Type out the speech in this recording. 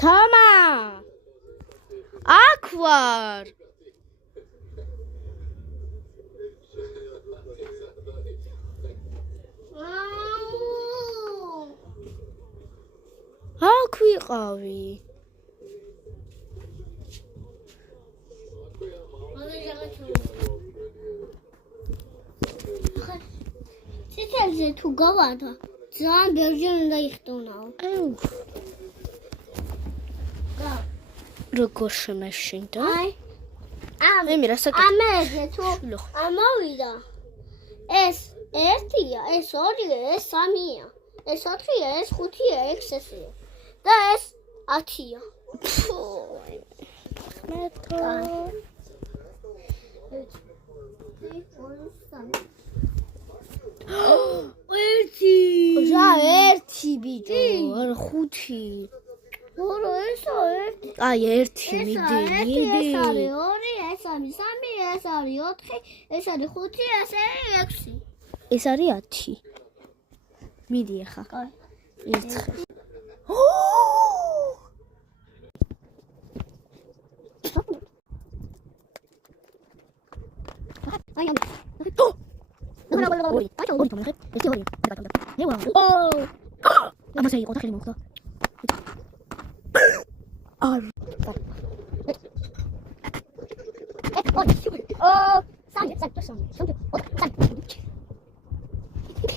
თომა აქ ვარ აქ ვიყავი ციცელზე თუ გავარდა ძალიან ბევრჯერ უნდა იხტუნაო როგორ შემეშინდა აი მე რასაკეთე ამაზე თუ ამოვიდა ეს 1-ია ეს 2-ია ეს 3-ია ეს 4-ია ეს 5-ია ეს 6-ია და ეს 10-ია რა ერთი ბიჭო არ 5 ორი ესა ერთი აი ერთი მიდი ეს არის 2 ეს არის 3 ეს არის 4 ეს არის 5 ეს არის 6 ეს არის 10 მიდი ახლა ერთხელ აი ამ ორი თომხე ერთი ორი ევა ამაზე იყო და ხელი მოხდა სამი